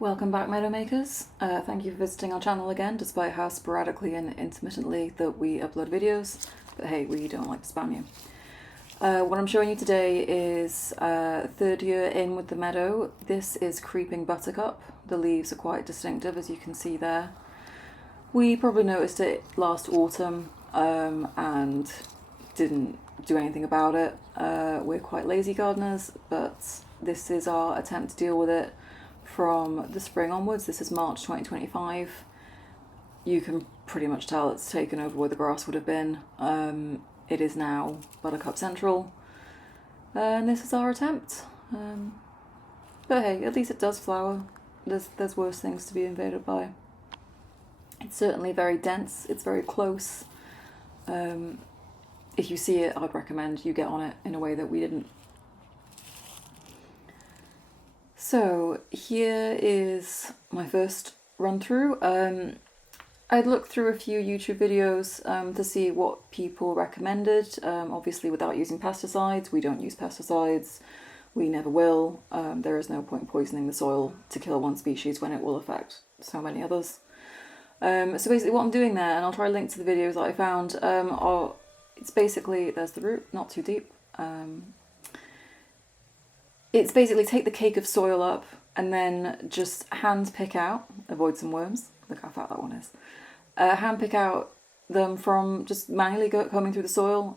Welcome back, Meadow Makers. Thank you for visiting our channel again, despite how sporadically and intermittently that we upload videos. But hey, we don't like to spam you. What I'm showing you today is third year in with the Meadow. This is Creeping Buttercup. The leaves are quite distinctive, as you can see there. We probably noticed it last autumn and didn't do anything about it. We're quite lazy gardeners, but this is our attempt to deal with it from the spring onwards. This is March 2025. You can pretty much tell it's taken over where the grass would have been. It is now Buttercup Central, and this is our attempt. But hey, at least it does flower. There's worse things to be invaded by. It's certainly very dense, it's very close. If you see it, I'd recommend you get on it in a way that we didn't. So here is my first run through. I'd looked through a few YouTube videos to see what people recommended, obviously without using pesticides. We don't use pesticides, we never will. There is no point poisoning the soil to kill one species when it will affect so many others. So basically what I'm doing there, and I'll try to link to the videos that I found, it's basically, there's the root, not too deep. It's basically take the cake of soil up and then just hand pick out, avoid some worms, look how fat that one is, hand pick out them from just manually combing through the soil.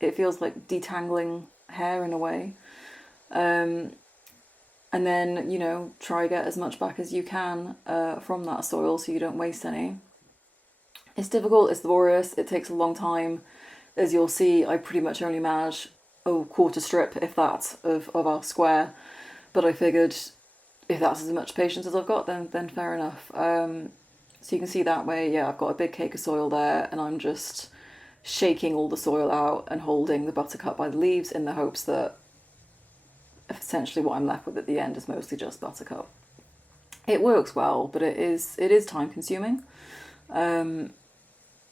It feels like detangling hair in a way. And then, you know, try get as much back as you can from that soil so you don't waste any. It's difficult, it's laborious, it takes a long time. As you'll see, I pretty much only manage a quarter strip, if that, of our square. But I figured if that's as much patience as I've got, then fair enough. So you can see that way, yeah, I've got a big cake of soil there, and I'm just shaking all the soil out and holding the buttercup by the leaves in the hopes that essentially what I'm left with at the end is mostly just buttercup. It works well, but it is time consuming. It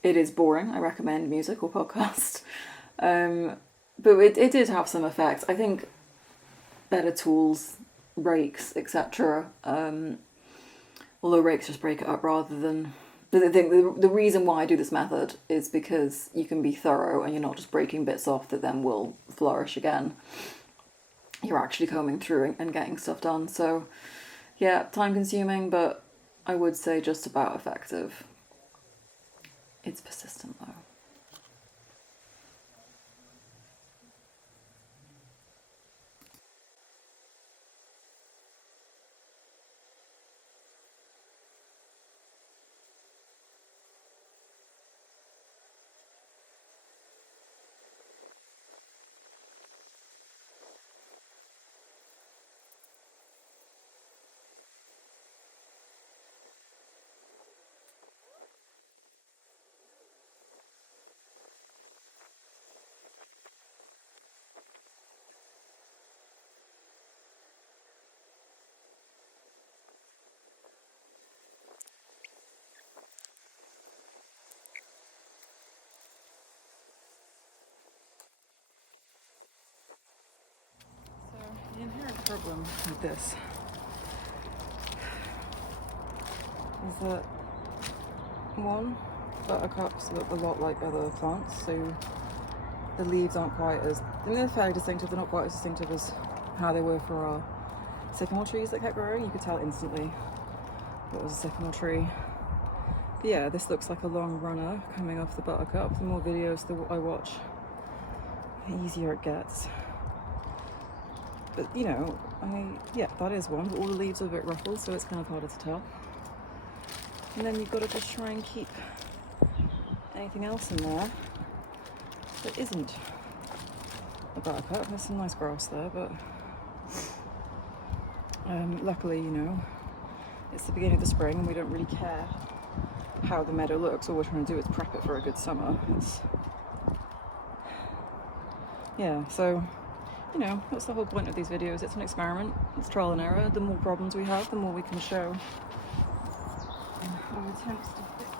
is boring. I recommend music or podcast. But it did have some effect. I think better tools, rakes, etc. Although rakes just break it up rather than... The reason why I do this method is because you can be thorough and you're not just breaking bits off that then will flourish again. You're actually combing through and getting stuff done. So yeah, time consuming, but I would say just about effective. It's persistent though. The inherent problem with this is that, one, buttercups look a lot like other plants, so the leaves aren't quite as... I mean, they're fairly distinctive, they're not quite as distinctive as how they were for our sycamore trees that kept growing. You could tell instantly it was a sycamore tree. But yeah, this looks like a long runner coming off the buttercup. The more videos that I watch, the easier it gets. But, you know, yeah, that is one, but all the leaves are a bit ruffled, so it's kind of harder to tell. And then you've got to just try and keep anything else in there that isn't a buttercup. There's some nice grass there, but luckily, you know, it's the beginning of the spring and we don't really care how the meadow looks. All we're trying to do is prep it for a good summer. Yeah, so... You know, that's the whole point of these videos. It's an experiment, it's trial and error. The more problems we have, the more we can show our attempts to fix.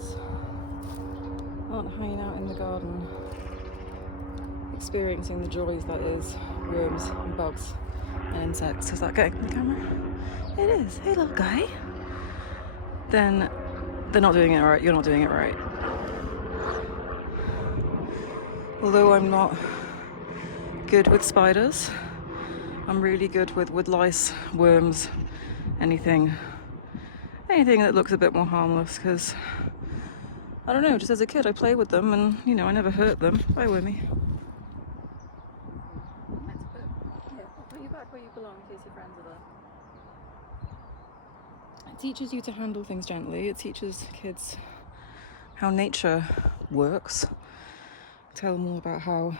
kids aren't hanging out in the garden, experiencing the joys that is worms and bugs and insects. Is that getting on the camera? It is. Hey, little guy. Then they're not doing it right. You're not doing it right. Although I'm not good with spiders, I'm really good with lice, worms, anything that looks a bit more harmless, because I don't know, just as a kid I played with them and, you know, I never hurt them. Bye, wormy. I'll put you back where you belong in case your friends are there. It teaches you to handle things gently. It teaches kids how nature works. Tell them all about how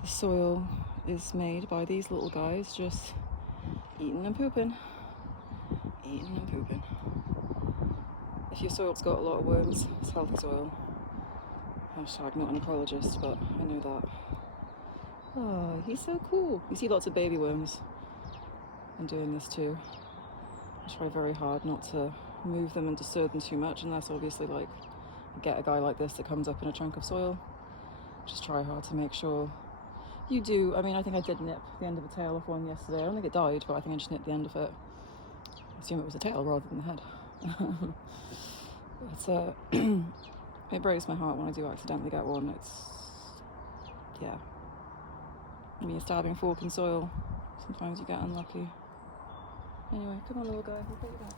the soil is made by these little guys just eating and pooping. Eating and pooping. If your soil's got a lot of worms, it's healthy soil. Hashtag not an ecologist, but I know that. Oh, he's so cool. You see lots of baby worms. I'm doing this too. I try very hard not to move them and disturb them too much, unless obviously like get a guy like this that comes up in a chunk of soil. Just try hard to make sure you do. I mean, I think I did nip the end of the tail off one yesterday. I don't think it died, but I think I just nipped the end of it. I assume it was the tail rather than the head. But it breaks my heart when I do accidentally get one. It's, yeah. When you're stabbing a fork in soil, sometimes you get unlucky. Anyway, come on, little guy, we'll put you back.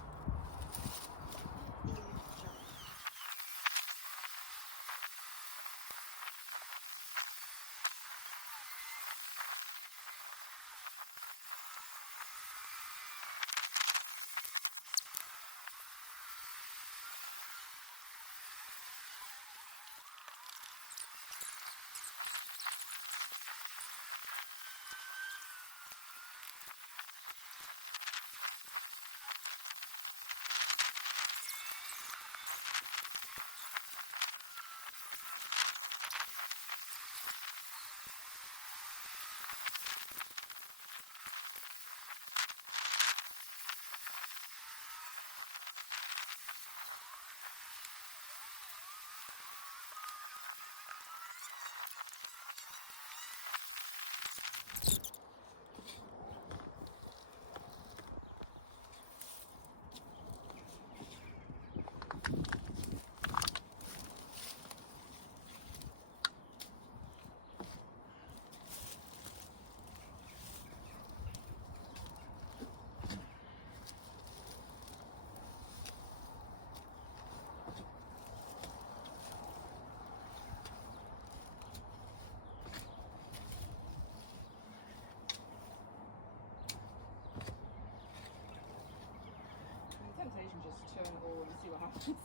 Temptation just turn it all and see what happens.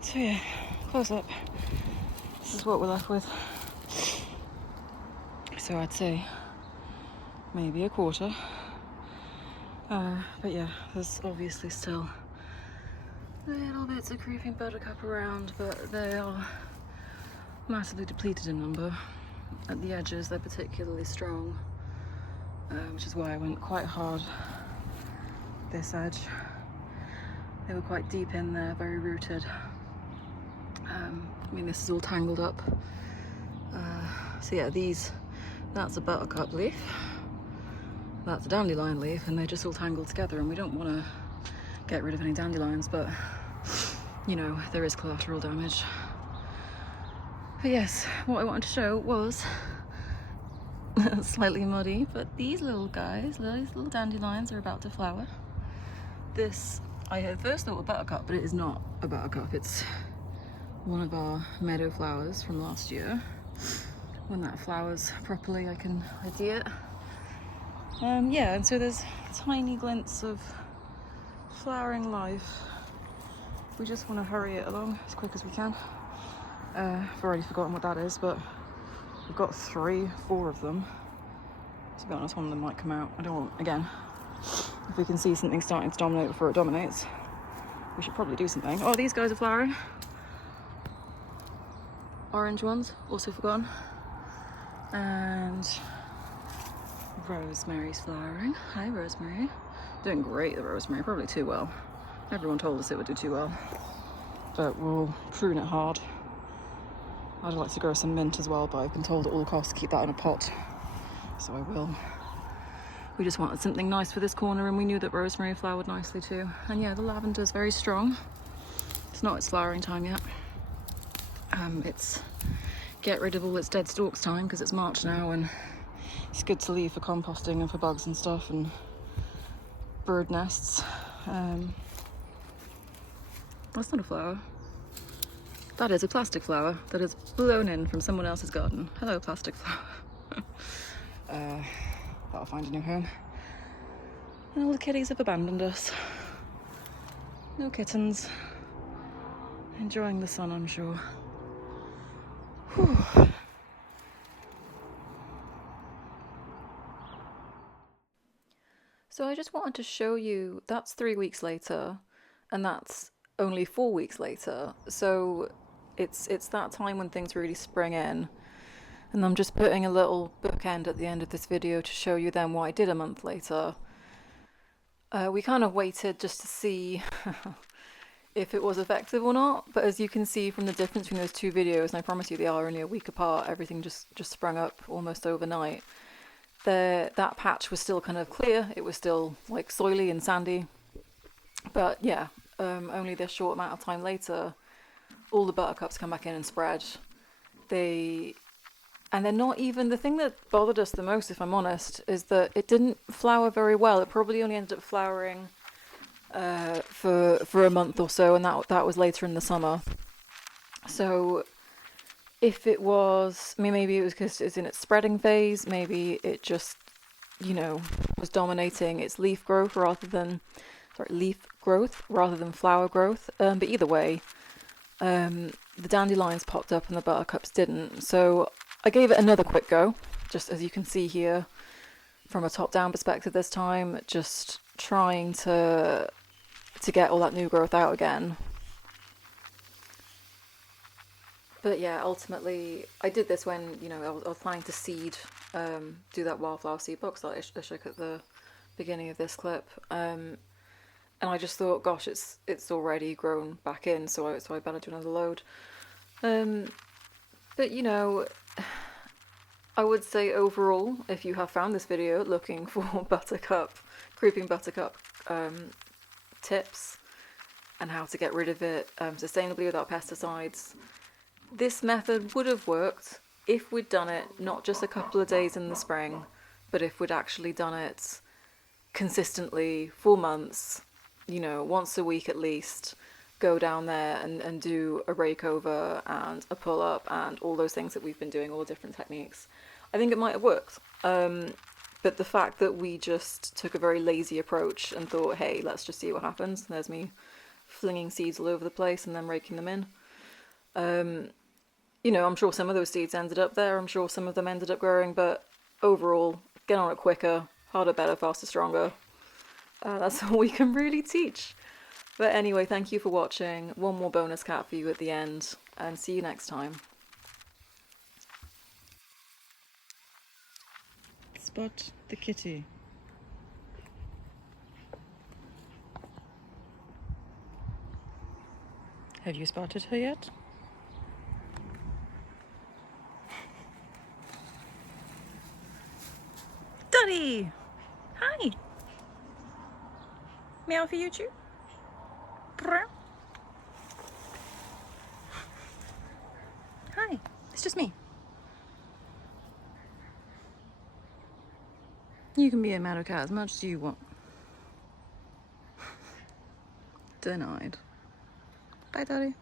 So yeah, close up. This is what we're left with. So I'd say maybe a quarter. But yeah, there's obviously still little bits of creeping buttercup around, but they are massively depleted in number. At the edges, they're particularly strong, which is why I went quite hard this edge. They were quite deep in there, very rooted. I mean, this is all tangled up. So yeah, that's a buttercup leaf, that's a dandelion leaf, and they're just all tangled together, and we don't want to get rid of any dandelions, but you know, there is collateral damage. But yes, what I wanted to show was slightly muddy, but these little guys, these little dandelions are about to flower. This, I at first thought a buttercup, but it is not a buttercup. It's one of our meadow flowers from last year. When that flowers properly, I can ID it. Yeah, and so there's tiny glints of flowering life. We just want to hurry it along as quick as we can. I've already forgotten what that is, but we've got 3, 4 of them. To be honest, one of them might come out. I don't want, again, if we can see something starting to dominate before it dominates, we should probably do something. Oh, these guys are flowering. Orange ones, also forgotten. And rosemary's flowering. Hi, rosemary. Doing great, the rosemary, probably too well. Everyone told us it would do too well, but we'll prune it hard. I'd like to grow some mint as well, but I've been told at all costs to keep that in a pot, so I will. We just wanted something nice for this corner, and we knew that rosemary flowered nicely too. And yeah, the lavender's very strong. It's not its flowering time yet. It's get rid of all its dead stalks time, because it's March now, and it's good to leave for composting and for bugs and stuff and bird nests. That's not a flower. That is a plastic flower that is blown in from someone else's garden. Hello, plastic flower. That'll find a new home. And all the kitties have abandoned us. No kittens. Enjoying the sun, I'm sure. Whew. So I just wanted to show you, that's 3 weeks later, and that's only 4 weeks later. So it's that time when things really spring in. And I'm just putting a little bookend at the end of this video to show you then what I did a month later. We kind of waited just to see if it was effective or not, but as you can see from the difference between those 2 videos, and I promise you they are only a week apart, everything just sprung up almost overnight. That patch was still kind of clear, it was still like soily and sandy, but yeah, only this short amount of time later, all the buttercups come back in and spread. And they're not even, the thing that bothered us the most, if I'm honest, is that it didn't flower very well. It probably only ended up flowering for a month or so, and that was later in the summer. So if it was, I mean, maybe it was because it's in its spreading phase, maybe it just, was dominating its leaf growth rather than flower growth. But either way, the dandelions popped up and the buttercups didn't. So I gave it another quick go, just as you can see here from a top-down perspective this time, just trying to get all that new growth out again. But yeah, ultimately, I did this when, I was planning to seed, do that wildflower seed box that I showed at the beginning of this clip. And I just thought, gosh, it's already grown back in, so I better do another load. But I would say overall, if you have found this video looking for creeping buttercup tips and how to get rid of it sustainably without pesticides, this method would have worked if we'd done it not just a couple of days in the spring, but if we'd actually done it consistently for months, once a week at least, go down there and do a rake over and a pull up and all those things that we've been doing, all the different techniques. I think it might have worked. But the fact that we just took a very lazy approach and thought, hey, let's just see what happens. There's me flinging seeds all over the place and then raking them in. I'm sure some of those seeds ended up there. I'm sure some of them ended up growing, but overall, get on it quicker, harder, better, faster, stronger. That's all we can really teach. But anyway, thank you for watching. One more bonus cat for you at the end, and see you next time. Spot the kitty. Have you spotted her yet? Dottie! Hi! Meow for you too? Hi, it's just me. You can be a Meadow cat as much as you want. Denied. Bye, Daddy.